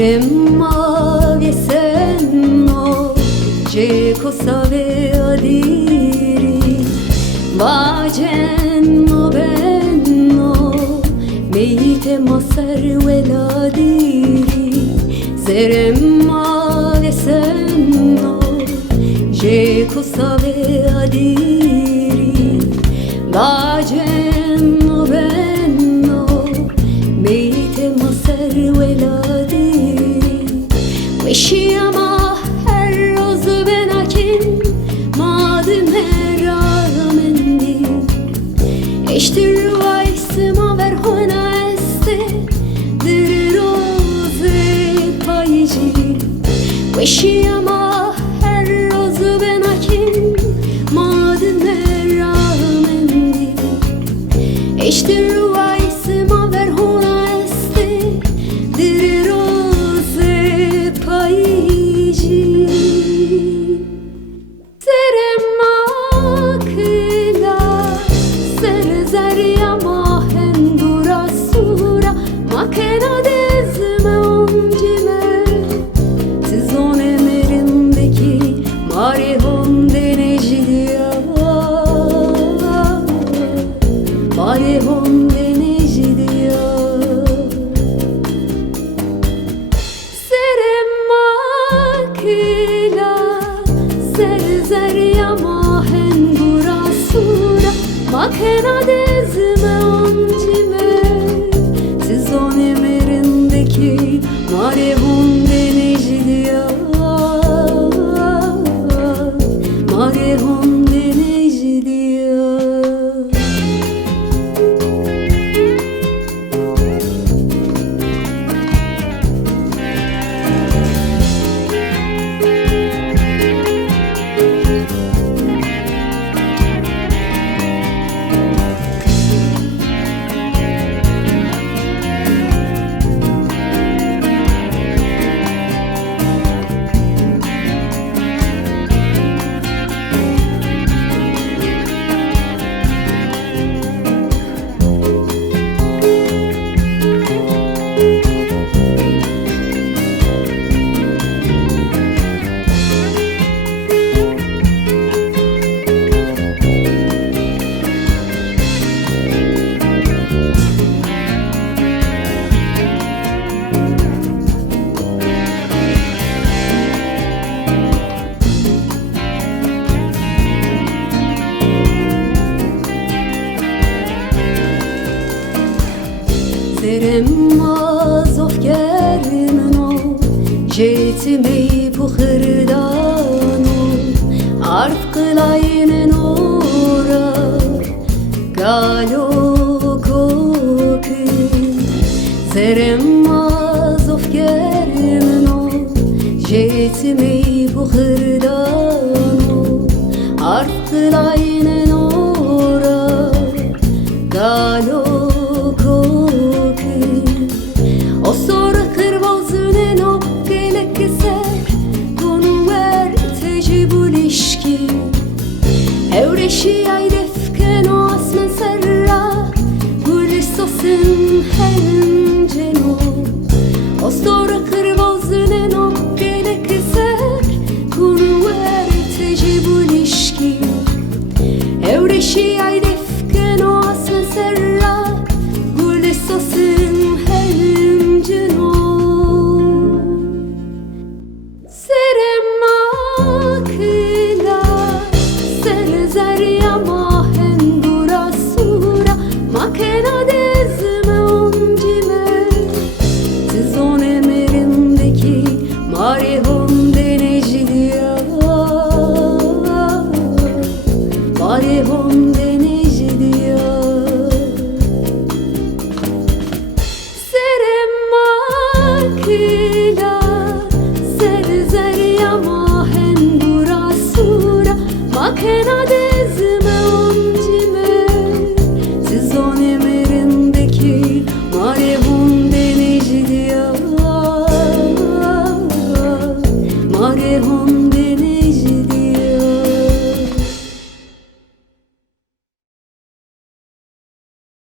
mavi senno je kosave adiri vacenno benno meite maser veladiri mavi senno je kosave adiri vacenno benno meite maser veladiri Veşiyama her roz benakin madım her ramendi Eştir vaysıma ver hona este dir roze payıcı Veşiyama her roz benakin madım her ramendi Eştir vaysıma ver hona este dir roze payıcı Seremakla serezerya mahendura sura Makena dezme oncime Sizon emerindeki marihon denejliya Marihon denejliya Serezerya mahendura sura Makena dezme oncime Sizon emerindeki marihon denejliya Marihon denejliya Seremaz ofgermeno jetmey pukhrdano arf qlaynen ora galo koki Seremaz ofgermeno jetmey pukhrdano arf qlaynen ora galo O sonra kırvazınen o gelek keser Konu ver tecibul işki Evreşi ay defken o asmen serra Gülisosın hem ceno O sonra kırvazınen o gelek keser Konu ver tecibul işki Evreşi ay defken o asmen serra Gülisosın hem ceno Seremakla serezerya mahendura sura Makena dezme oncime Sizon emerindeki marihon denejliya Marihon denejliya Seremakla